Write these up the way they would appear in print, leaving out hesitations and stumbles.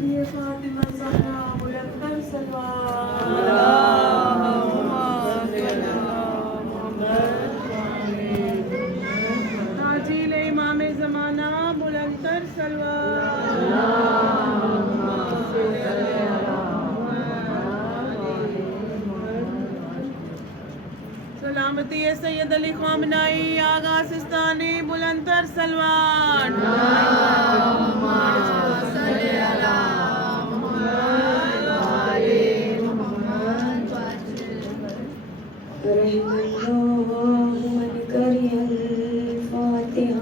Be Fatima Zahra بلند تر سلوات اللہم صلی علی محمد تاجیل امام زمانہ بلند تر سلوات سلامتی سید علی خامنائی آغا سستانی بلند تر سلوات رحم اللہ من کری الفاتحہ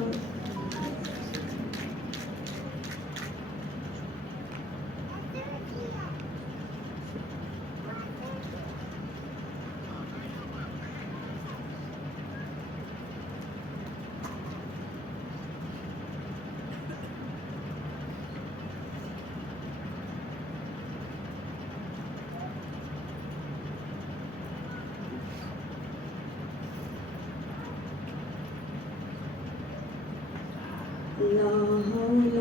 لا حول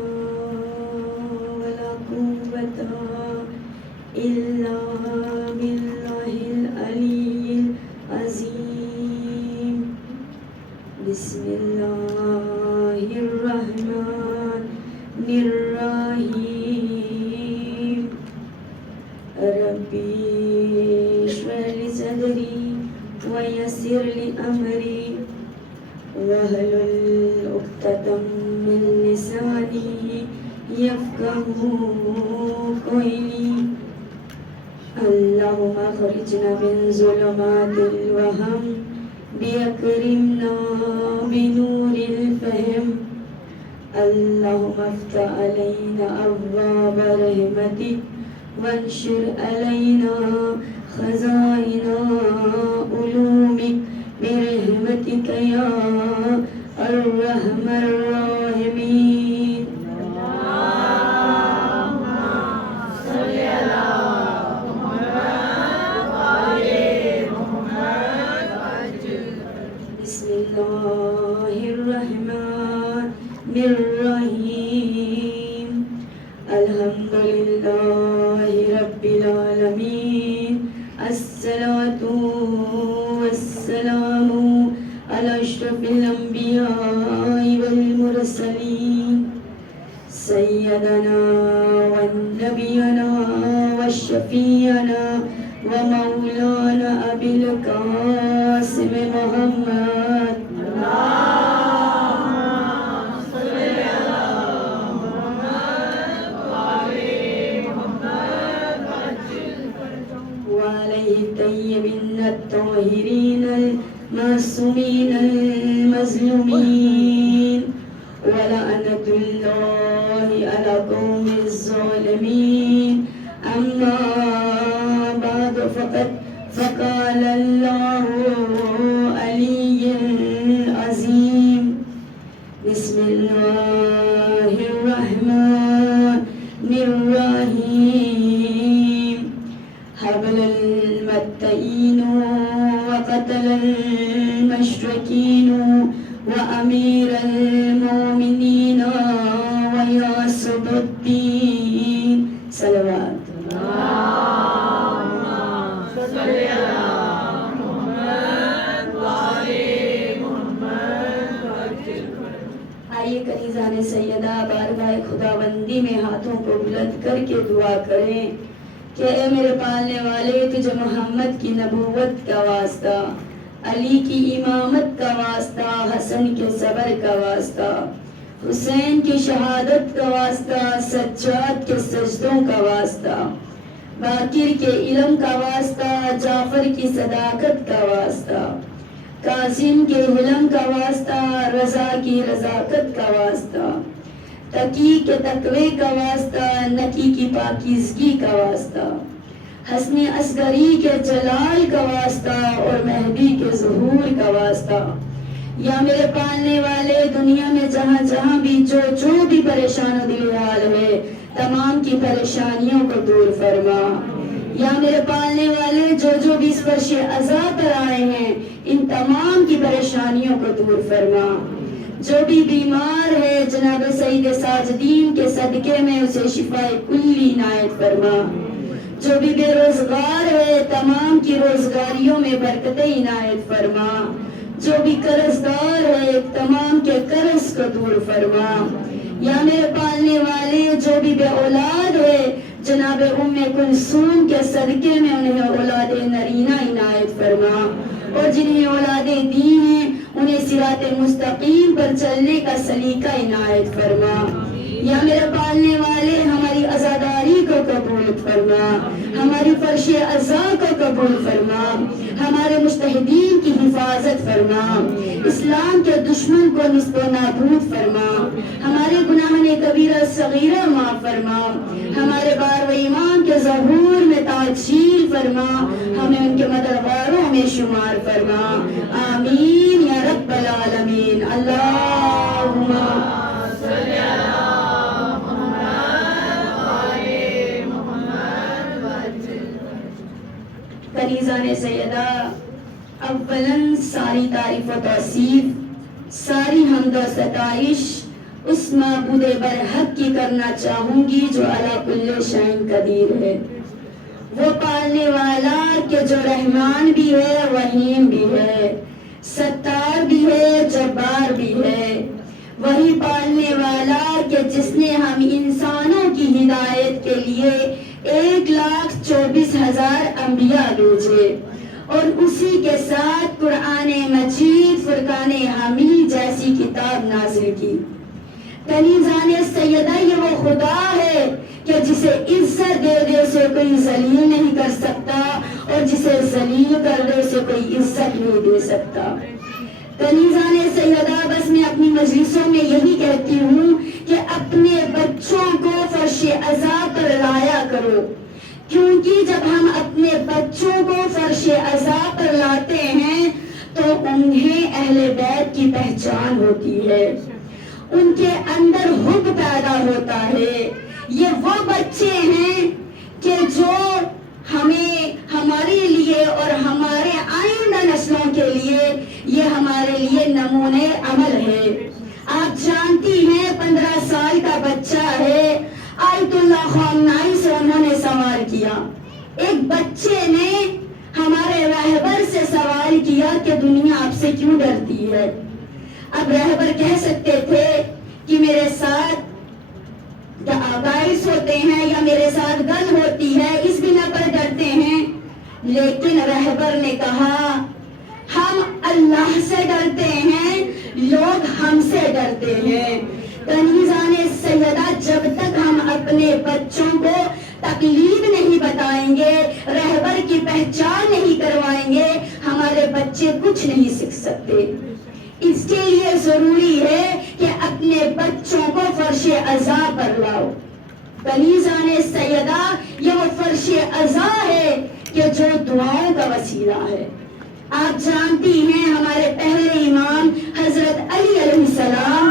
ولا قوة إلا بالله العلي العظيم بسم الله الرحمن الرحيم ربي اشرح لي صدري ويسر لي أمري واحلل عقدة من لساني يفقهوا قولي اللهم اخرجنا من ظلمات الوهم بأكرمنا بنور الفهم اللهم افتح علينا أبواب رحمتك وانشر علينا خزائن علومك برحمتك يا الرحم الراحمين بسم الله الرحمن الرحيم الحمد لله رب العالمين الصلاة والسلام على أشرف الأنبياء والمرسلين سيدنا ونبينا وشفيعنا ومولانا أبي القاسم محمد وعليه الطيبين الطاهرين المعصومين المظلومين ولعنة الله على قوم الظالمين أما بعد فقال الله علي العظيم بسم الله الرحمن الرحيم حبل المتقين وقتل المشركين وأمير المؤمنين وياسب الدين صلوات آئیے کنیزان سیدہ بارگاہ خداوندی میں ہاتھوں کو بلند کر کے دعا کریں کہ اے میرے پالنے والے تجھے محمد کی نبوت کا واسطہ، علی کی امامت کا واسطہ، حسن کے صبر کا واسطہ، حسین کی شہادت کا واسطہ، سجاد کے سجدوں کا واسطہ، باقر کے علم کا واسطہ، جعفر کی صداقت کا واسطہ، قاسم کے حلم کا واسطہ، رضا کی رضاقت کا واسطہ، تقی کے تقوی کا واسطہ، نقی کی پاکیزگی کا واسطہ، حسن اصغری کے جلال کا واسطہ اور مہدی کے ظہور کا واسطہ۔ یا میرے پالنے والے دنیا میں جہاں جہاں بھی جو بھی پریشان و دل حال ہے تمام کی پریشانیوں کو دور فرما۔ یا میرے پالنے والے جو بھی اس فرش عذاب پر آئے ہیں ان تمام کی پریشانیوں کو دور فرما۔ جو بھی بیمار ہے جناب سید ساجدین کے صدقے میں اسے شفائے کلی عنایت فرما. جو بھی بے روزگار ہے تمام کی روزگاریوں میں برکتیں عنایت فرما. جو بھی قرض دار ہے تمام کے قرض کو دور فرما. یا میرے پالنے والے جو بھی بے اولاد ہے جناب ام کلثوم کے صدقے میں انہیں اولاد نرینہ عنایت فرما. اور جنہیں اولادیں دی ہیں انہیں صراط مستقیم پر چلنے کا سلیقہ عنایت فرما. یا میرے پالنے والے ہماری عزاداری کو قبول فرما. ہماری فرش عزا کو قبول فرما. ہمارے مجتہدین کی حفاظت فرما. اسلام کے دشمن کو نصب و نابود فرما. ہمارے گناہان کبیرہ صغیرہ معاف فرما. ہمارے بار و ایمان کے ظہور میں تعجیل فرما. ہمیں ان کے مددگاروں میں شمار فرما. آمین یا رب العالمین. اللہم صلی علی کنیزان سیدہ، اولاً ساری تعریف و توصیف، ساری حمد و ستائش اس معبود برحق کی کرنا چاہوں گی جو علی کل شیء قدیر ہے. وہ پالنے والا کہ جو رحمان بھی ہے رحیم بھی ہے، ستار بھی ہے جبار بھی ہے. وہی پالنے والا کہ جس نے ہم انسانوں کی ہدایت کے لیے 1,24,000 انبیاء بھیجے اور اسی کے ساتھ قرآن مجید فرقان حمید جیسی کتاب نازل کی. کنیزان سیدہ یہ وہ خدا ہے کہ جسے عزت دے دے اسے کوئی ذلیل نہیں کر سکتا اور جسے ذلیل کر دے اسے کوئی عزت نہیں دے سکتا. کنیزان سیدہ بس میں اپنی مجلسوں میں یہی کہتی ہوں کہ اپنے بچوں کو فرش عزا پر لایا کرو، کیونکہ جب ہم اپنے بچوں کو فرش عزا پر لاتے ہیں تو انہیں اہل بیت کی پہچان ہوتی ہے، ان کے اندر حب پیدا ہوتا ہے. یہ وہ بچے ہیں کہ جو ہمیں ہمارے لیے اور ہمارے آئندہ نسلوں کے لیے یہ ہمارے لیے نمونے عمل ہے. آپ جانتی ہیں 15 سال کا بچہ ہے، آیت اللہ خامنائی سے انہوں نے سوال کیا. ایک بچے نے ہمارے رہبر سے سوال کیا کہ دنیا آپ سے کیوں ڈرتی ہے. اب رہبر کہہ سکتے تھے کہ میرے ساتھ باعث ہوتے ہیں یا میرے ساتھ گن ہوتی ہے اس بنا پر ڈرتے ہیں، لیکن رہبر نے کہا ہم اللہ سے ڈرتے ہیں، لوگ ہم سے ڈرتے ہیں. کنیزان سیدہ جب تک ہم اپنے بچوں کو تقلید نہیں بتائیں گے، رہبر کی پہچان نہیں کروائیں گے، ہمارے بچے کچھ نہیں سیکھ سکتے. اس کے لیے ضروری ہے کہ اپنے بچوں کو فرش عزا پر لاؤ. کنیزان سیدہ یہ وہ فرش عزا ہے کہ جو دعاؤں کا وسیلہ ہے. آپ جانتی ہیں ہمارے پہلے امام حضرت علی علیہ السلام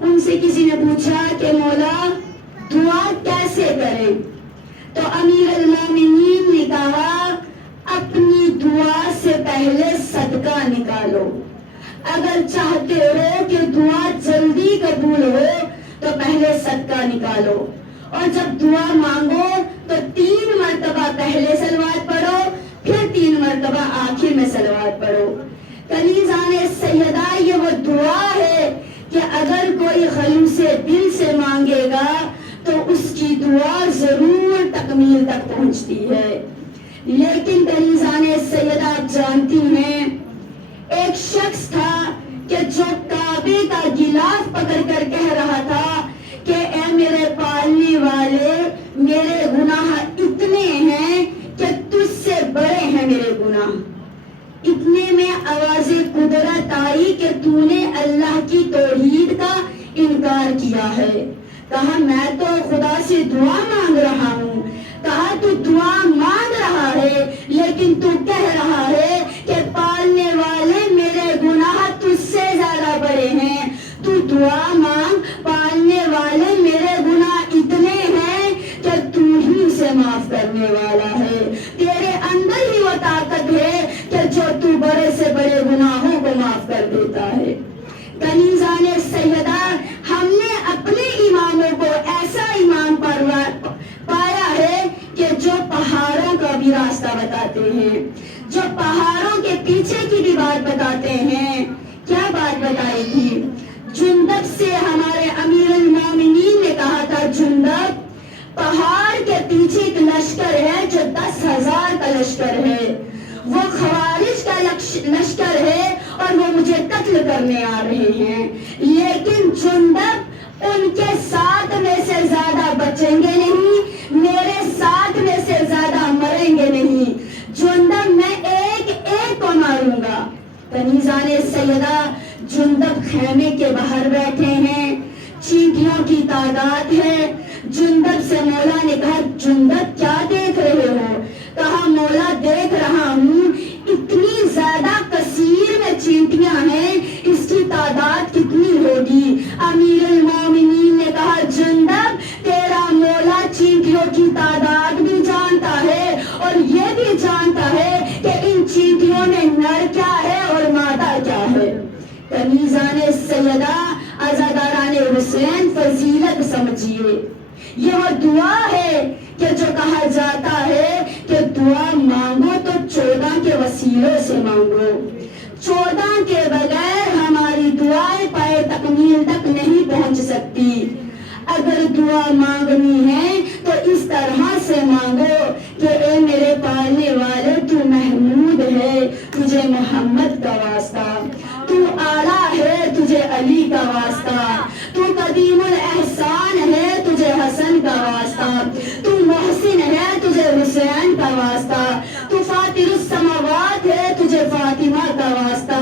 ان سے کسی نے پوچھا کہ مولا دعا کیسے کریں، تو امیر المومنین نے کہا اپنی دعا سے پہلے صدقہ نکالو. اگر چاہتے ہو کہ دعا جلدی قبول ہو تو پہلے صدقہ نکالو، اور جب دعا مانگو تو 3 مرتبہ پہلے صلوات پڑھو، پھر 3 مرتبہ آخر میں صلوات پڑھو. کنیزان سیدہ یہ وہ دعا ہے کہ اگر کوئی خلوص دل سے مانگے گا تو اس کی دعا ضرور تکمیل تک پہنچتی ہے. لیکن کنیزان سیدہ آپ جانتی ہیں ایک شخص تھا کہ جو کعبے کا غلاف پکڑ کر کہہ رہا تھا کہ اے میرے پالنے والے میرے گناہ اتنے ہیں کہ تجھ سے بڑے ہیں میرے گناہ. اتنے میں آواز قدرت آئی کہ تو نے اللہ کی توحید کا انکار کیا ہے. کہا میں تو خدا سے دعا مانگ رہا ہوں. کہا تو دعا مانگ رہا ہے لیکن تو کہہ رہا ہے کہ پالنے والے میرے گناہ تجھ سے زیادہ بڑے ہیں. تو دعا مانگ، پالنے والے میرے گناہ اتنے ہیں کہ تو ہی اسے معاف کرنے والا ہے. بتاتے ہیں، جو پہاڑوں کے پیچھے کی بھی بات بتاتے ہیں. کیا بات بتائی تھی؟ جندب سے ہمارے امیر المومنین نے کہا تھا، جندب پہاڑ کے پیچھے ایک لشکر ہے جو 10,000 کا لشکر ہے، وہ خوارج کا لشکر ہے اور وہ مجھے قتل کرنے آ رہے ہیں، لیکن جندب ان کے ساتھ میں سے زیادہ بچیں گے نہیں، میرے ساتھ میں سے زیادہ مریں گے نہیں. جندب میں ایک ایک کو ماروں گا. کنیزان سیدہ جندب خیمے کے باہر بیٹھے ہیں، چینٹیوں کی تعداد ہے. جندب سے مولا نے کہا، جندب کیا دیکھ رہے ہو؟ کہا، مولا دیکھ رہا ہوں اتنی زیادہ کثیر میں چینٹیاں ہیں، اس کی تعداد کتنی ہوگی؟ امیر المومنین نے کہا، جندب تیرا مولا چینٹیوں کی تعداد بھی جانتا ہے اور یہ بھی جانتا ہے کہ ان چینٹیوں میں نر کیا ہے اور مادہ کیا ہے. کنیزان سیدہ عزاداران حسین فضیلت سمجھیے، یہ وہ دعا ہے کہ جو کہا جاتا ہے کہ دعا مانگو تو 14 کے وسیلوں سے مانگو. 14 کے بغیر ہماری دعائیں پائے تکمیل تک نہیں پہنچ سکتی. اگر دعا مانگنی ہے تو اس طرح سے مانگو کہ اے میرے پالنے والے، تو محمود ہے، تجھے محمد کا واسطہ، تو اعلیٰ ہے، تجھے علی کا واسطہ، تو قدیم الاحسان ہے، تجھے حسن کا واسطہ، تو محسن ہے، تجھے حسین کا واسطہ، تو فاطر السماوات ہے، تجھے فاطمہ کا واسطہ،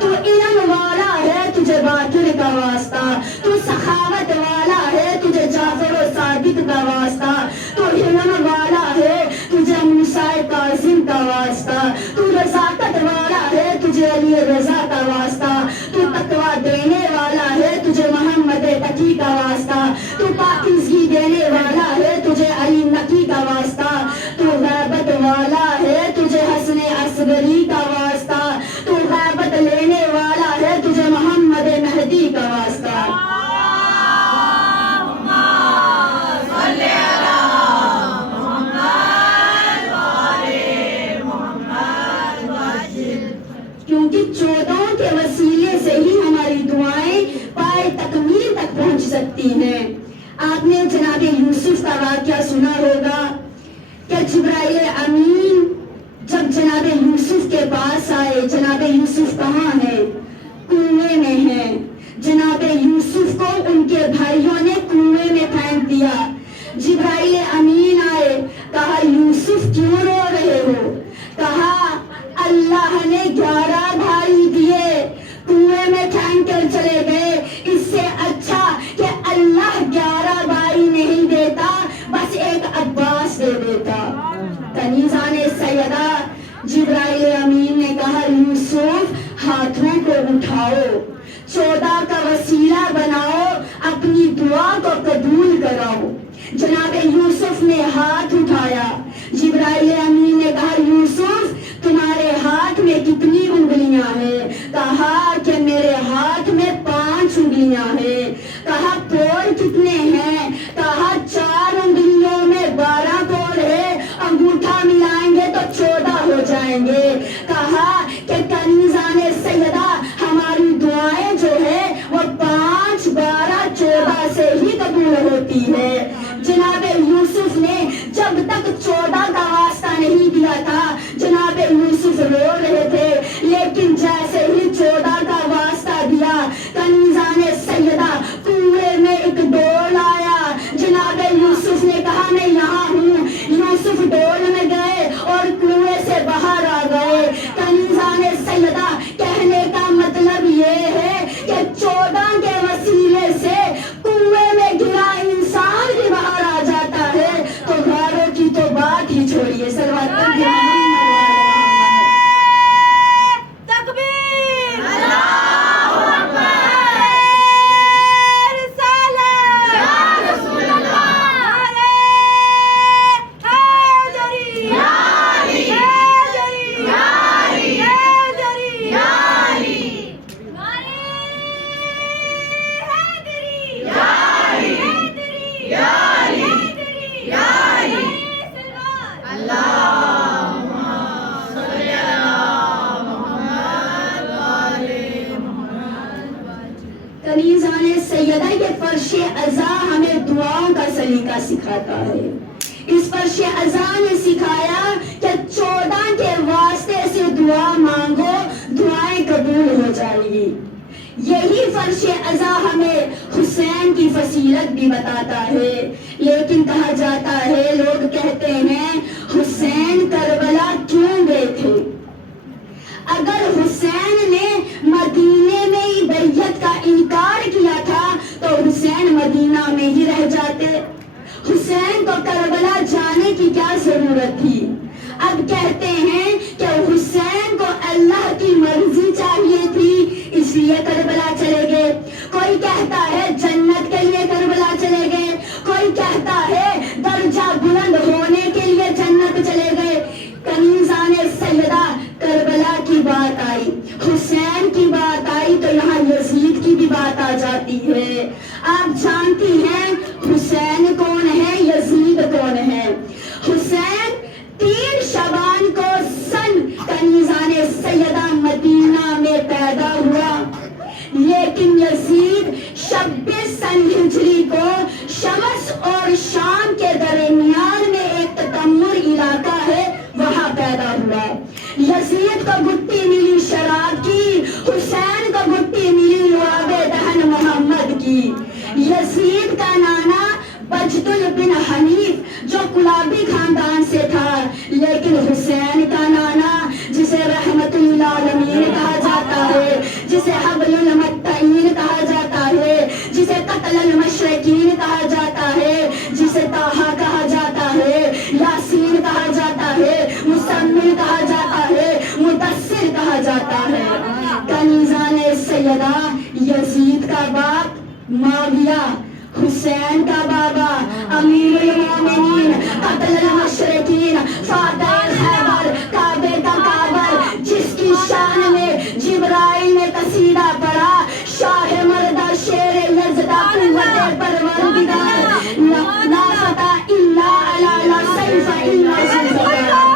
تو علم والا ہے، تجھے باقر کا واسطہ، تو سخاوت والا ہے، تجھے جعفر و صادق کا واسطہ، تو علم والا ہے، تجھے موسیٰ کاظم کا واسطہ، تو رضاقت والا ہے، تجھے علی رضا کا واسطہ، تو تقویٰ دینے والا ہے، تجھے محمد تقی کا واسطہ، تو پاکیزگی دینے والا ہے، تجھے علی نقی کا واسطہ، تو غیبت والا ہے، تجھے حسن اصغری کا واسطہ، تو غیبت لینے والا ہے، تجھے محمد مہدی کا واسطہ. کیونکہ 14 کے وسیلے سے ہی ہماری دعائیں پائے تکمیل تک پہنچ سکتی ہیں. آپ نے جناب یوسف کا واقعہ سنا ہوگا کہ جبرائیل امین جب جناب یوسف کے پاس آئے، جناب یوسف کہاں ہے؟ کنویں میں ہے. جناب یوسف کو ان کے بھائیوں نے کنویں میں پھینک دیا. جبرائیل امین آئے، کہا، یوسف کیوں رو رہے ہو؟ کہا، اللہ نے 11 بھائی دیے، کنویں میں پھینک کر چلے گئے، اس سے اچھا کہ اللہ 11 بھائی نہیں دیتا، بس ایک عباس دے دیتا. کنیزان سیدہ جبرائیل امین نے کہا، یوسف ہاتھوں کو اٹھاؤ، 14 کا وسیلہ بناؤ، اپنی دعا کو قبول کراؤ. جناب یوسف نے ہاتھ اٹھایا. جبرائیل امین نے کہا، یوسف تمہارے ہاتھ میں کتنی انگلیاں ہیں؟ کہا کہ میرے ہاتھ میں 5 انگلیاں ہیں. کہا، پور کتنے ہیں؟ کہا 4 انگلیوں میں 12 پور ہے، انگوٹھا ملائیں گے تو 14 ہو جائیں گے. کہا کہ کنیزان سیدہ ہماری دعائیں جو ہے وہ 5, 12, 14 سے ہی قبول ہوتی ہے. جناب یوسف نے جب تک 14 کا واسطہ نہیں دیا تھا، جناب یوسف رو رہے تھے، لیکن جیسے ہی 14 کا واسطہ دیا، کنیزان سیدہ کنویں میں ایک ڈول آیا. جناب یوسف نے کہا، میں یہاں ہوں. یوسف ڈول میں گئے اور کنویں سے باہر آ گئے. کنیزان سیدہ کہنے کا مطلب یہ ہے کہ 14 کے وسیلے سے کنویں میں گرا انسان بھی باہر آ جاتا ہے. تو غاروں کی تو بات ہی چھوڑیے. سلوات سکھاتا ہے. اس فرش ازاں نے سکھایا کہ 14 کے واسطے سے دعا مانگو، دعائیں قبول ہو جائیں گی. یہی فرش ازاں ہمیں حسین کی فضیلت بھی بتاتا ہے. لیکن کہا جاتا ہے، لوگ کہتے ہیں حسین کربلا کیوں گئے تھے؟ اگر حسین نے مدینے میں ہی بیعت کا انکار کیا تھا تو حسین مدینہ میں ہی رہ جاتے. حسین کو کربلا جانے کی کیا ضرورت تھی؟ اب کہتے ہیں کہ حسین کو اللہ کی مرضی چاہیے تھی، اس لیے کربلا چلے گئے. کوئی کہتا ہے جنت کے لیے کربلا چلے گئے، کوئی کہتا ہے درجہ بلند ہونے کے لیے جنت چلے گئے. کنیزان سیدہ کربلا کی بات آئی، حسین کی بات آئی تو یہاں یزید کی بھی بات آ جاتی ہے. آپ جانتی ہیں حسین کون ہے، یزید کون ہے؟ حسین 3 شعبان کو سن کنیزان سیدہ مدینہ میں پیدا ہوا، لیکن یزید 26 سن ہجری کو شمس اور شام کے درمیان میں ایک تتمر علاقہ ہے، وہاں پیدا ہوا. یزید کو گٹی ملی شراب کی، حسین کو گٹی ملی لعاب دہن محمد کی. یزید کا نانا بجدل بن حنیف جو کلابی خاندان سے تھا، لیکن حسین کا نانا جسے رحمت للعالمین کہا جاتا ہے، جسے حبل المتعین کہا جاتا ہے، جسے قتل المشرکین کہا جاتا ہے، جسے طٰہٰ کہا جاتا ہے، یاسین کہا جاتا ہے، مزمل کہا جاتا ہے، مدثر کہا جاتا ہے. کنیزان سیدہ یزید کا باپ معاویہ، حسین کا بابا امیر المومنین، قتل المشرکین، فاتح خیبر، کعبے کا کعبہ، جس کی شان میں جبرائیل نے قصیدہ پڑھا، شاہ مردہ شیر یزدہ قوت پروردگار، لا فتح الا علی لا سیف الا زلزلہ.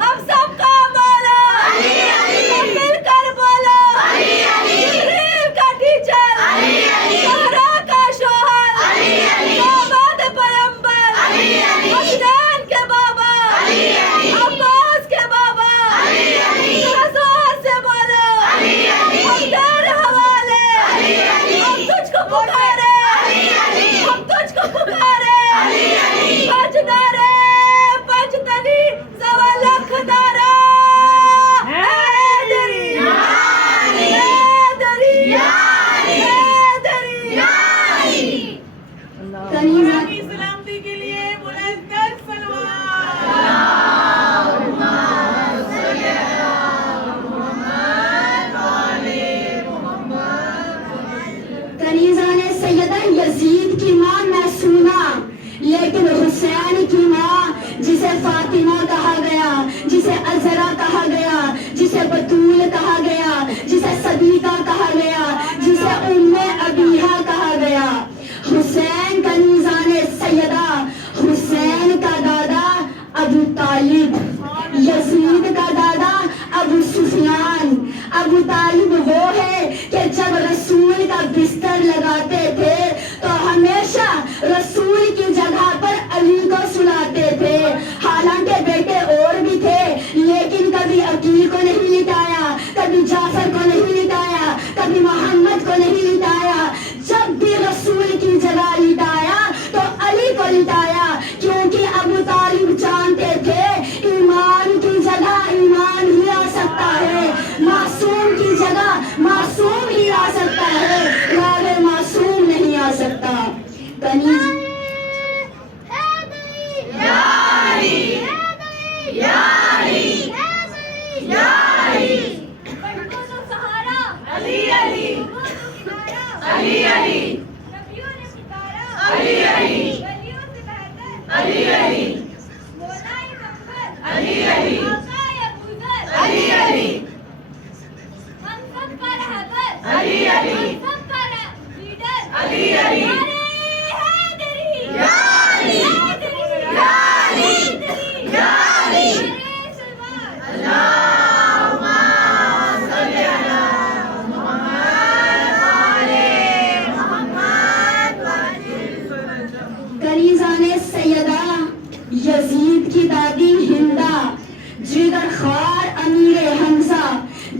ہم سب کا مولا، سب مل کر بولو، جبریل کا ٹیچر، زہرا کا شوہر، داماد پیغمبر، حسنین کے بابا، عباس کے بابا، زور سے بولو، ہم تیرے حوالے، ہم تجھ کو پکارے، ہم تجھ کو پکارے، بجنا رے بجتنی زوال خدارا، حیدری حیدری حیدری. اللہ کی سلامتی کے لیے بلند کر سلوات. کنیزان سیدہ یزید کی ماں معصومہ، لیکن حسین کی ماں جسے فاطمہ کہا گیا، جسے عذرا کہا گیا، جسے بطول کہا گیا، جسے صدیقہ کہا گیا، جسے ام ابیہا کہا گیا. حسین کنیزان سیدہ، حسین کا دادا ابو طالب، یزید کا دادا ابو سفیان. ابو طالب وہ ہے کہ جب رسول کا بستر لگاتے تھے تو ہمیشہ رسول کی جگہ پر علی کو سلاتے تھے. حالانکہ بیٹے اور بھی تھے، لیکن کبھی عقیل کو نہیں لٹایا، کبھی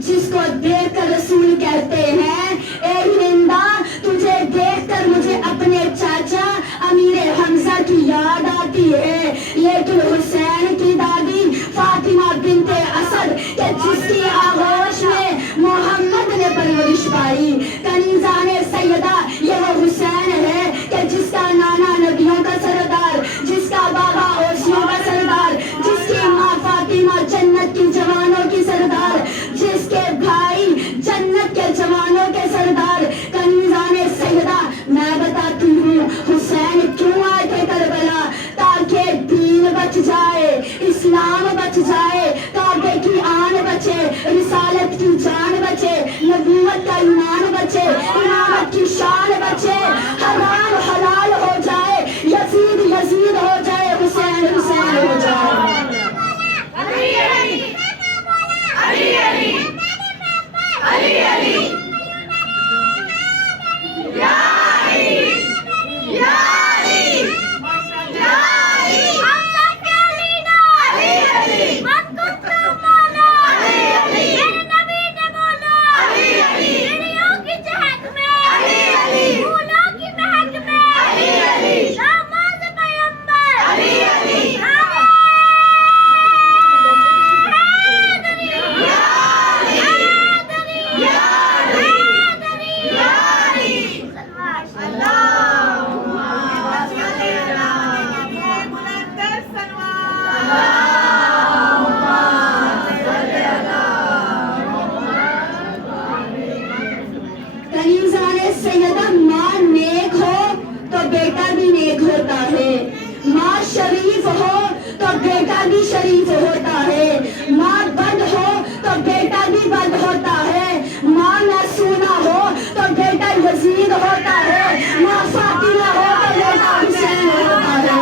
جس کو دیکھ کر رسول کہتے ہیں اے ہندا تجھے دیکھ کر مجھے اپنے چاچا امیر حمزہ کی یاد آتی ہے، لیکن حسین کی دادی فاطمہ بنت اسد کہ جس کی آغوش میں محمد نے پرورش پائی، کنیزان سیدہ یہ وہ حسین ہے کہ جس کا نانا نبیوں کا سردار، جس کا بابا اوسیوں کا سردار، جس کی ماں فاطمہ جنت کی جوانوں کی سردار، جس کے بھائی جنت کے جوانوں کے سردار، کنیزان سیدہ میں بتاتی ہوں حسین کیوں آئے تھے کربلا، تاکہ دین بچ جائے، اسلام بچ جائے، کعبے کی آن بچے، رسالت کی جان بچے، نبوت کا ایمان بچے، امامت کی شان بچے، حرام حلال ہو جائے، یزید یزید ہو جائے، حسین حسین ہو جائے۔ علی علی علی علی علی علی یا علی یا علی یا علی ہم سب کے علی نا علی علی مت تم مولا علی علی میرے نبی نے بولا علی علی چڑیوں کی چہک میں علی علی پھولوں کی مہک میں علی علی نماز پیغمبر علی علی کنیزان سیدہ ماں نیک ہو تو بیٹا بھی نیک ہوتا ہے، ماں شریف ہو تو بیٹا بھی شریف ہوتا ہے، ماں بد ہو تو بیٹا بھی بد ہوتا ہے، ماں نسونا ہو تو بیٹا یزید ہوتا ہے، ماں فاطمہ ہو تو بیٹا حسین ہوتا ہے۔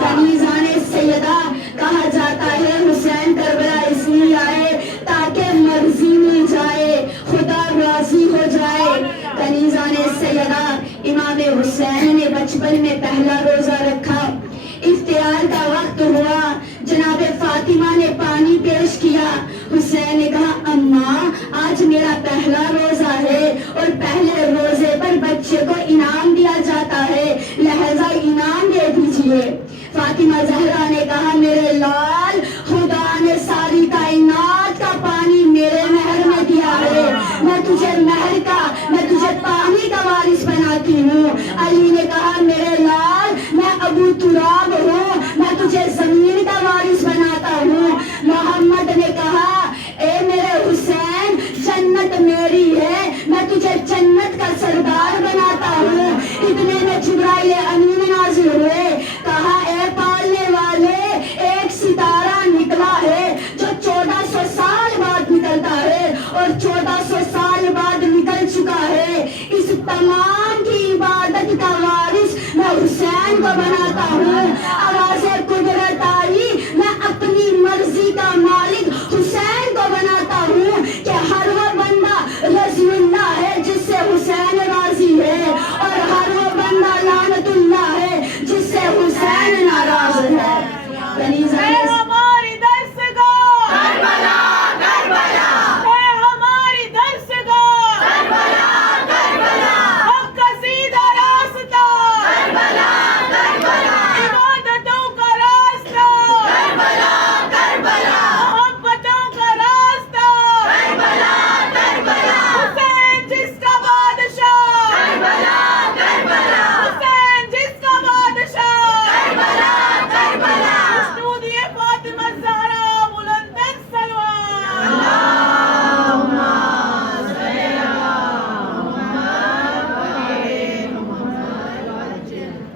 کنیزان سیدہ کہا جاتا ہے حسین کربلا اس لیے آئے تاکہ مرضی مل جائے، خدا راضی ہو جائے۔ کنیزان سیدہ امام حسین نے بچپن میں پہلا روزہ رکھا، افطار کا وقت ہوا، جناب فاطمہ نے پانی پیش کیا، حسین نے کہا اماں آج میرا پہلا روزہ ہے اور پہلے روزے پر بچے کو انعام دیا جاتا ہے، لہذا انعام دے دیجئے۔ فاطمہ زہرا نے کہا میرے لال خدا نے ساری کائنات کا پانی میرے مہر میں دیا ہے، میں تجھے مہر کا، میں تجھے پانی کا وارث بناتی ہوں۔ علی نے کہا میرے لال میں ابو تراب ہوں، میں تجھے زمین کا وارث بناتا ہوں۔ محمد نے کہا اے میرے حسین جنت میری ہے، میں تجھے جنت کا سردار بناتا ہوں۔ اتنے میں جبرائیل امین نازل ہوئے، کہا اے پالنے والے ایک ستارہ نکلا ہے جو 1400 سال بعد نکلتا ہے اور 1400 سال بعد نکل چکا ہے، اس تمام کی عبادت کا وارث میں حسین کو بناتا ہوں۔ آواز قدرت آئی، میں اپنی مرضی کا مالک حسین کو بناتا ہوں کہ ہر وہ بندہ رضی اللہ ہے جس سے حسین راضی ہے اور ہر وہ بندہ لعنت اللہ ہے جس سے حسین ناراض ہے۔ اے ہماری درسگاہ کربلا کربلا اے ہماری درسگاہ کربلا کربلا حق کا سیدھا راستہ کربلا کربلا عبادتوں کا راستہ کربلا کربلا محبتوں کا راستہ کربلا کربلا حسین جس کا بادشاہ کربلا کربلا حسین جس کا بادشاہ کربلا کربلا مستودی فاطمہ زہرا بلند سلوان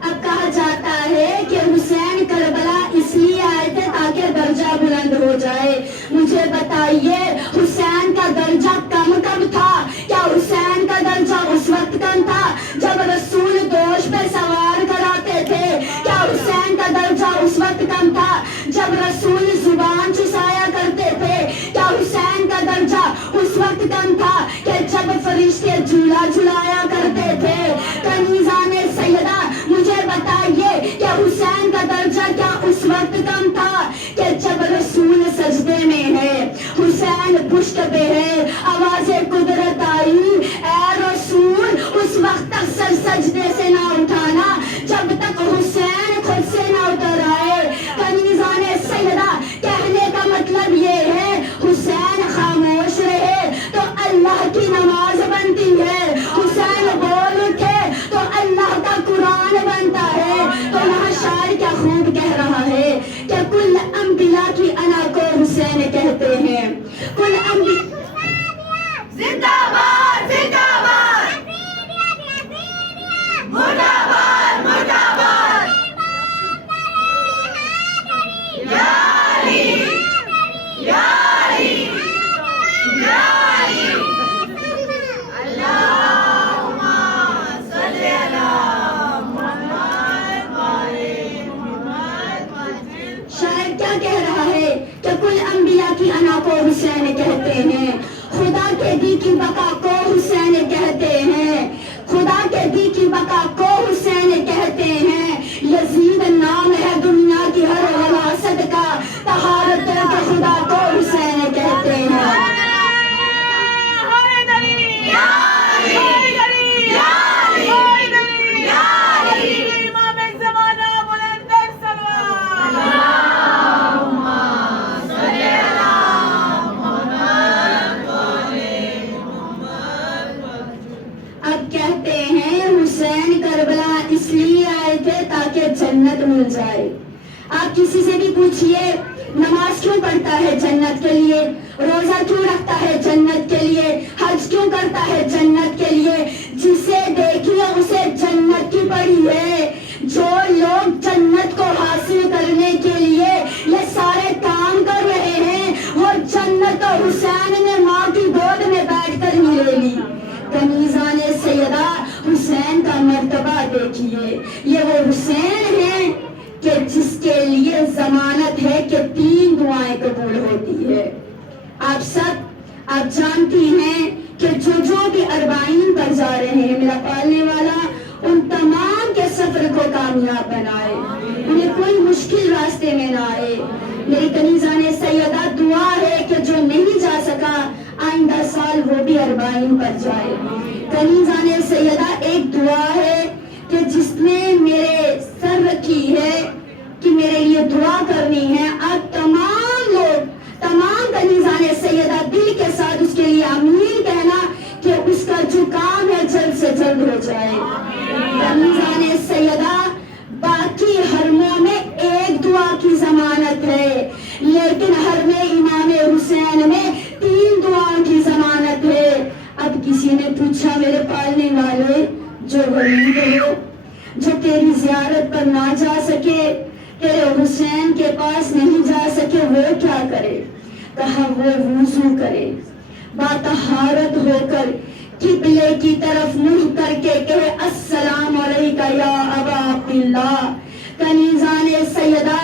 اب کہا جاتا ہے کہ حسین کربلا اس لیے آئے تھے تاکہ درجہ بلند ہو جائے۔ مجھے بتائیے حسین کا درجہ کم کب تھا؟ کیا حسین کا درجہ اس وقت کم تھا جب رسول دوش پہ سوار کراتے تھے؟ کیا حسین کا درجہ اس وقت کم تھا جب رسول زبان چسایا کرتے تھے؟ کیا حسین کا درجہ اس وقت کم تھا کہ جب فرشتے جھولا جھلایا کرتے تھے؟ کنیزان سیدہ مجھے بتائیے کہ حسین کا درجہ کیا اس وقت کم تھا کہ جب رسول سجدے میں ہے، حسین پشت پہ ہے. آواز قدرت آئی اے رسول اس وقت تک سر سجدے سے نہ اٹھانا جب تک حسین خود سے نہ اتر آئے. کنیزان سیدہ کہنے کا مطلب یہ ہے حسین خاموش رہے تو اللہ کی نماز بنتی ہے. حسین بول اٹھے تو اللہ کا قرآن بنتا ہے. تو یہاں شاعر کیا خوب کہہ رہا ہے کہ کل انبیاء کی انا کو حسین کہتے ہیں. کل انبیاء زندہ باد زندہ باد مردہ باد مردہ باد یا علی یا علی یا علی اللہم صلی علی محمد وآل محمد. شاعر کیا کہہ رہا ہے کہ کل انبیاء کی انا کو حسین کہتے ہیں. خدا کے دی کی بقا کو حسین کہتے ہیں. خدا کے دی کی بقا کو حسین کہتے ہیں. یزید نام ہے دنیا کی ہر وراثت کا. طہارت کے خدا کو حسین کہتے ہیں. اب کہتے ہیں حسین کربلا اس لیے آئے تھے تاکہ جنت مل جائے. آپ کسی سے بھی پوچھئے نماز کیوں پڑھتا ہے جنت کے لیے, روزہ کیوں رکھتا ہے جنت کے لیے, حج کیوں کرتا ہے جنت کے لیے. جسے دیکھیے اسے جنت کی پڑی ہے. جو لوگ جنت کو حاصل کرنے کے لیے یہ سارے کام کر رہے ہیں وہ جنت اور حسین نے ماں کی گود میں بیٹھ کر ہی لے لی. کنیزان سیدہ حسین کا مرتبہ دیکھیے. یہ وہ حسین ہیں کہ جس کے لیے ضمانت ہے کہ 3 دعائیں قبول ہوتی ہے. آپ جانتی ہیں کہ جو بھی 40 پر جا رہے ہیں میرا پالنے والا ان تمام کے سفر کو کامیاب بنائے, انہیں کوئی مشکل راستے میں نہ آئے. میری کنیزان سیدہ دعا ہے کہ جو نہیں جا سکا آئندہ سال وہ بھی 40 پر جائے. کنیزان سیدہ ایک دعا ہے کہ جس نے میرے سر رکھی ہے کہ میرے لیے دعا کرنی ہے. آپ تمام لوگ تمام کنیزان سیدہ دل کے ساتھ اس کے لیے آمین کہنا کہ اس کا جو کام ہے جلد سے جلد ہو جائے. کنیزان سیدہ باقی حرموں میں ایک دعا کی ضمانت ہے لیکن حرم امام حسین میں 3 دعاؤں کی ضمانت ہے. اب کسی نے پوچھا میرے پالنے والے جو غریب ہو جو تیری زیارت پر نہ جا سکے تیرے حسین کے پاس نہیں جا سکے وہ کیا کرے. کہا وہ وضو کرے باطہارت ہو کر قبلے کی طرف منہ کر کے کہے السلام علیکہ یا ابا عبداللہ. کنیزان سیدہ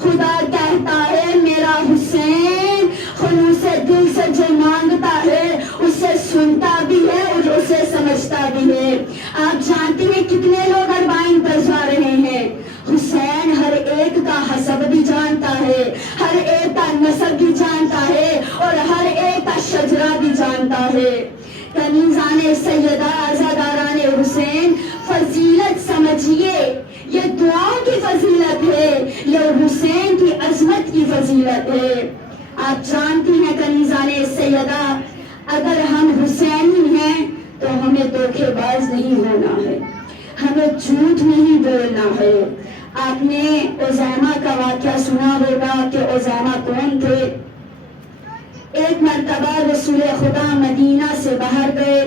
خدا کہتا ہے میرا حسین خلوص دل سے جو مانگتا ہے اسے سنتا بھی ہے اور اسے سمجھتا بھی ہے. آپ جانتے ہیں کتنے لوگ 40 پر جا رہے ہیں. حسین ہر ایک کا حسب بھی جانتا ہے, ہر ایک کا نسب بھی جانتا ہے اور ہر ایک کا شجرہ بھی جانتا ہے. کنیزان سیدہ عزاداران حسین فضیلت سمجھیے یہ دعاؤں کی فضیلت ہے, یہ حسین کی عظمت کی فضیلت ہے. آپ جانتی ہیں کنیزان سیدہ اگر ہم حسینی ہیں تو ہمیں دھوکے باز نہیں ہونا ہے, ہمیں جھوٹ نہیں بولنا ہے. آپ نے عزیمہ کا واقعہ سنا ہوگا کہ عزیمہ کون تھے. ایک مرتبہ رسول خدا مدینہ سے باہر گئے,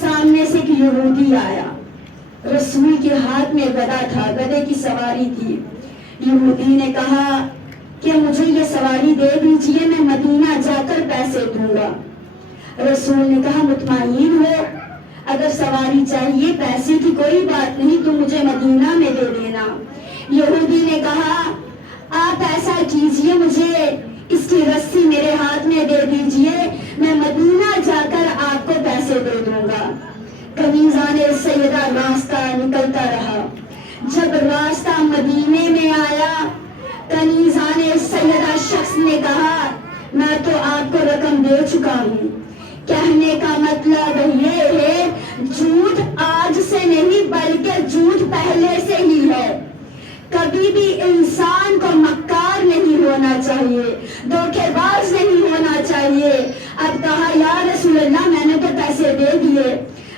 سامنے سے ایک یہودی آیا. رسول کے ہاتھ میں گدا تھا, گدے کی سواری تھی. یہودی نے کہا کہ مجھے یہ سواری دے دیجئے میں مدینہ جا کر پیسے دوں گا. رسول نے کہا مطمئن ہو اگر سواری چاہیے پیسے کی کوئی بات نہیں تم مجھے مدینہ میں دے دینا. یہودی نے کہا آپ ایسا کیجئے مجھے اس کی رسی میرے ہاتھ میں دے دیجئے میں مدینہ جا کر آپ کو پیسے دے دوں گا. کنیزان سیدہ راستہ نکلتا رہا. جب راستہ مدینے میں آیا کنیزان سیدہ شخص نے کہا میں تو آپ کو رقم دے چکا ہوں. کہنے کا مطلب یہ ہے جھوٹ آج سے نہیں بلکہ جھوٹ پہلے سے ہی ہے. کبھی بھی انسان کو مکار نہیں ہونا چاہیے, دھوکے باز نہیں ہونا چاہیے. اب کہا یا رسول اللہ میں نے تو پیسے دے دیے.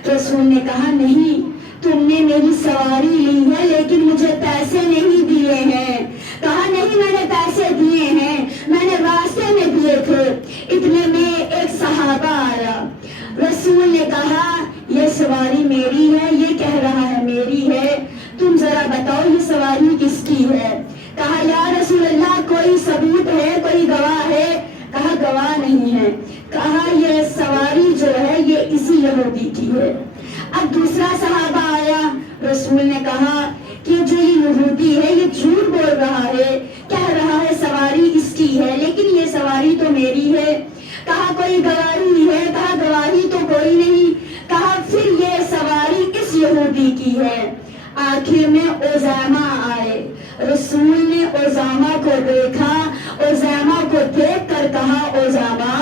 رسول نے کہا نہیں, تم نے میری سواری لی ہے لیکن مجھے پیسے نہیں دیے ہیں. کہا نہیں میں نے پیسے دیے ہیں, میں نے راستے میں دیے تھے. اتنے میں ایک صحابہ آیا. رسول نے کہا یہ سواری میری ہے, یہ کہہ رہا ہے میری ہے, تم ذرا بتاؤ یہ سواری کس کی ہے. کہا یا رسول اللہ کوئی ثبوت ہے, کوئی گواہ ہے. کہا گواہ نہیں ہے. کہا یہ سواری جو ہے یہ اسی یہودی کی ہے. اب دوسرا صحابہ آیا. رسول نے کہا کہ جو یہ یہودی ہے یہ جھوٹ بول رہا ہے, کہہ رہا ہے سواری اس کی ہے لیکن یہ سواری تو میری ہے. کہا کوئی گواہی ہے. کہا گواہی تو کوئی نہیں. کہا پھر یہ سواری اس یہودی کی ہے. آخر میں اوزامہ آئے. رسول نے اوزامہ کو دیکھا. اوزامہ کو دیکھ کر کہا اوزامہ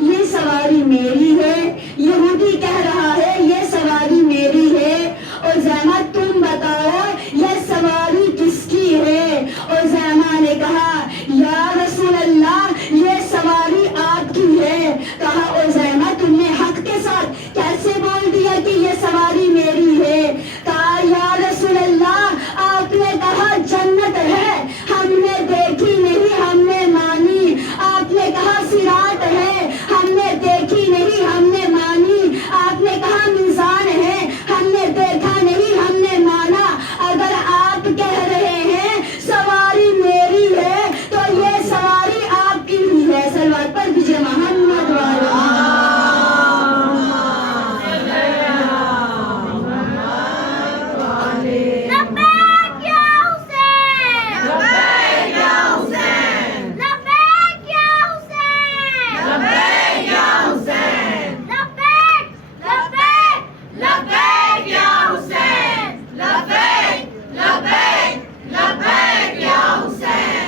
یہ سواری میری ہے, یہودی کہہ رہا ہے یہ سواری میری ہے. اوزامہ تم بتاؤ یہ سواری کس کی ہے. اوزامہ نے کہا یا رسول اللہ یہ سواری آپ کی ہے. کہا اوزامہ تم نے حق کے ساتھ کیسے بول دیا کہ یہ سواری میری ہے. کہا یا رسول اللہ آپ نے کہا جنت ہے, ہم نے دیکھی نہیں ہم نے مانی. آپ نے کہا صراط ہے, ہم نے دیکھی نہیں ہم نے مانی. آپ نے کہا میزان ہے, ہم نے دیکھا نہیں ہم نے مانا. اگر آپ کہہ رہے ہیں سواری میری ہے تو یہ سواری آپ کی بھی ہے. صلوات پڑھ دیجیے محمد والا. لبیک یا حسین, لبیک یا حسین, لبیک یا حسین, لبیک یا حسین, لبیک لبیک لبیک یا حسین, لبیک لبیک لبیک یا حسین.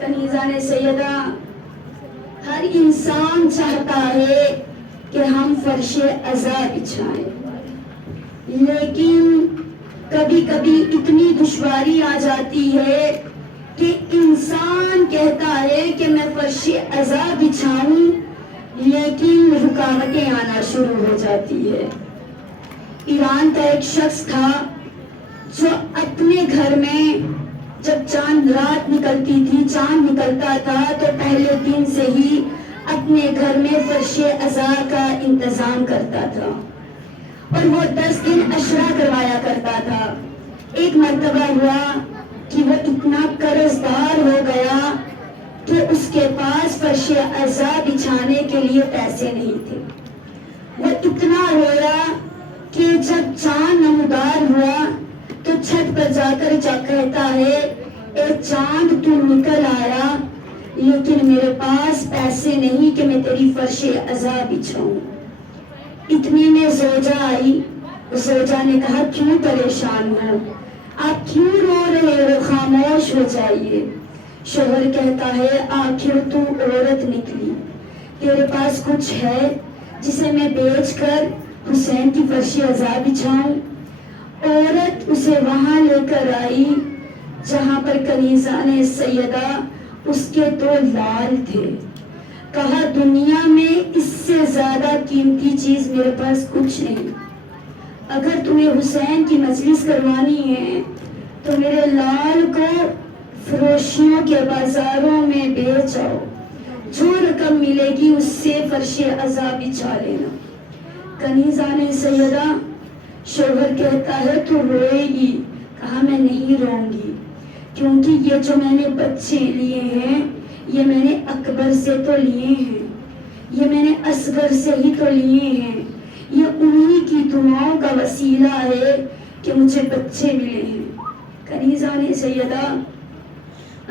کنیزان سیدہ, ہر انسان چاہتا ہے کہ ہم فرش عزا بچھائیں, لیکن کبھی کبھی اتنی دشواری آ جاتی ہے کہ انسان کہتا ہے کہ میں فرش عزا بچھاؤں لیکن رکاوٹیں آنا شروع ہو جاتی ہے. ایران کا ایک شخص تھا جو اپنے گھر میں جب چاند رات نکلتی تھی, چاند نکلتا تھا تو پہلے دن سے ہی اپنے گھر میں فرش عزا کا انتظام کرتا تھا اور وہ 10 دن عشرہ کروایا کرتا تھا. ایک مرتبہ ہوا کہ وہ اتنا قرض دار ہو گیا کہ اس کے پاس فرش عزا بچھانے کے لیے پیسے نہیں تھے. وہ اتنا رویا کہ جب چاند نمودار ہوا تو چھت پر جا کر کہتا ہے اے چاند تو نکل آیا لیکن میرے پاس پیسے نہیں کہ میں تیری فرش عزا بچھاؤں. اتنے میں زوجہ آئی. زوجہ نے کہا کیوں پریشان ہو, آپ کیوں رو رہے ہو, خاموش ہو جائیے. شوہر کہتا ہے آخر تو عورت نکلی, تیرے پاس کچھ ہے جسے میں بیچ کر حسین کی فرش عزا بچھاؤں. عورت اسے وہاں لے کر آئی جہاں پر کنیزان سیدہ اس کے 2 لال تھے. کہا دنیا میں اس سے زیادہ قیمتی چیز میرے پاس کچھ نہیں. اگر تمہیں حسین کی مجلس کروانی ہے تو میرے لال کو فروشیوں کے بازاروں میں بیچ آؤ, جو رقم ملے گی اس سے فرش عزا بچھا لینا. کنیزان سیدہ, شوہر کہتا ہے تو روئے گی. کہا میں نہیں روؤں گی کیونکہ یہ جو میں نے بچے لیے ہیں یہ میں نے اکبر سے تو لیے ہیں, یہ میں نے اصغر سے ہی تو لیے ہیں, یہ انہی کی دعاؤں کا وسیلہ ہے کہ مجھے بچے ملے ہیں. کنیزان سیدہ,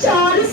4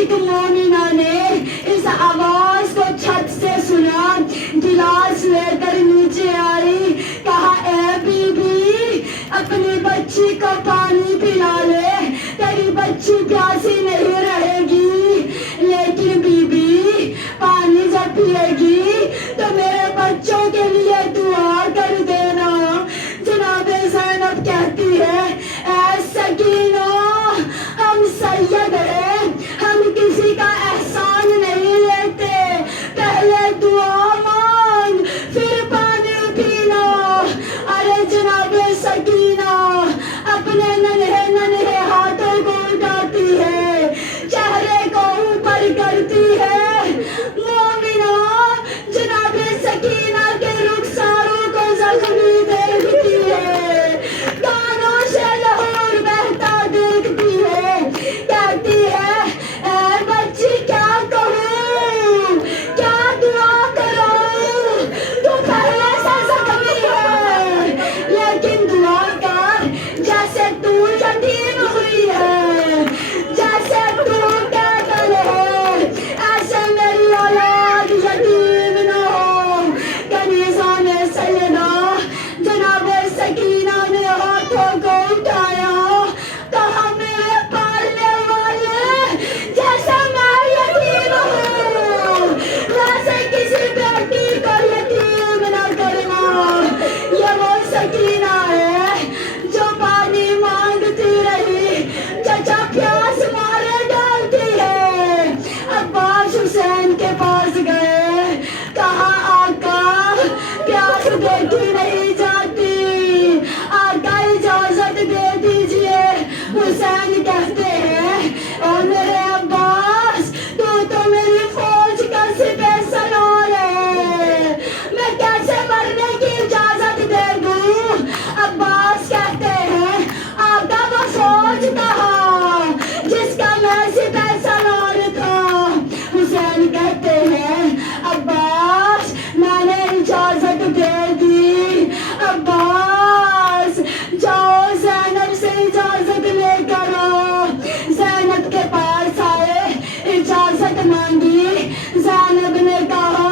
ایک مومنہ نے اس آواز کو چھت سے سنا، گلاس لے کر نیچے آئی، کہا اے بی بی اپنی بچی کو پانی پلا لے، تیری بچی پیاسی نہیں رہے گی، لیکن بی بی پانی جب پیے گی تو میرے بچوں کے لیے دعا کر دینا۔ جناب زینب کہتی ہے اے سکینہ ہم سید ہیں، ہم کسی کا احسان نہیں لیتے، پہلے دعا مانگ پھر پانی پینا۔ ارے جناب سکینہ اپنے ننھے ننھے ہاتھوں کو اٹھاتی ہے، چہرے کو اوپر کرتی ہے، مومنہ جناب سکینہ کے رخساروں کو زخمی دیکھتی ہے، کانوں سے لہور بہتا دیکھتی ہے، کہتی ہے اے بچی کیا کہوں، کیا دعا کروں، تو پہلے سے زخمی ہے، لیکن دعا کر جیسے تو یتیم ہوئی ہے، جیسے تو قاتل ہے، ایسے میری اولاد یتیم نہ ہو۔ کنیزہ نے سیدہ جناب سکینہ نے ہاتھوں کو اٹھایا، کہا میرے پالنے والے جیسے میں یتیم ہوں ویسے کسی بیٹی کو یتیم نہ کرنا۔ یہ وہ سکینہ ہے جو پانی مانگتی رہی، چچا پیاس مارے ڈالتی ہے۔ عباس حسین کے پاس گئے، کہا آقا پیاس دیکھی نہیں جاتی، آقا اجازت دے دیجئے۔ حسین کہتے ہیں اور میرے عباس تو میری فوج کا سپہ سالار ہے، میں کیسے مرنے کی اجازت دے دوں؟ عباس کہتے ہیں آقا وہ فوج کہا جس کا میں سپہ سالار تھا۔ حسین کہتے ہیں عباس میں نے اجازت دے دی، عباس جاؤ زینب سے اجازت لے کر آؤ۔ زینب کے پاس آئے، اجازت مانگی، زینب نے کہا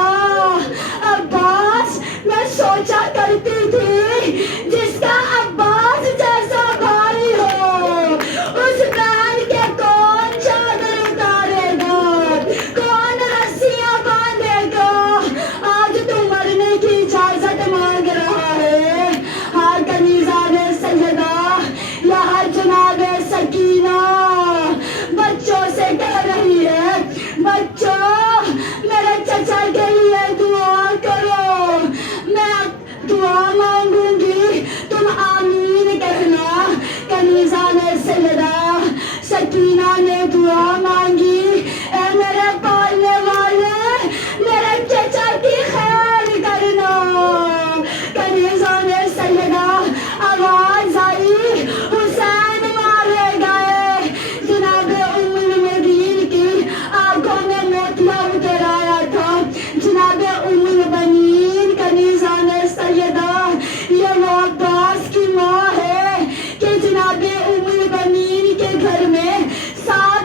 عباس میں سوچا کرتی تھی جس کا عباس جیسا بھائی ہو اس بہن کے کون چادر اتارے گا، کون رسیاں باندھے گا، آج تو مرنے کی اجازت مانگ رہا ہے۔ ہاں کنیزہ نے سیدہ یہاں جناب سکینہ بچوں سے کہہ رہی ہے بچوں میرے چچا کے لیے دعا کرو، میں دعا مانگوں گی تم آمین کہنا۔ کنیزہ نے سیدہ سکینہ نے دعا مانگی، اے میرے پالنے والے میرے چچا کی خیر کرنا۔ کنیزہ نے سیدہ آواز آئی حسین مارے گئے، جناب ام المؤمنین کی آنکھوں میں موتیا اتر آیا تھا۔ جناب ام المؤمنین کنیزہ نے سیدہ یہ وہ عباس کی ماں ہے کہ جناب ام المؤمنین کے گھر میں 7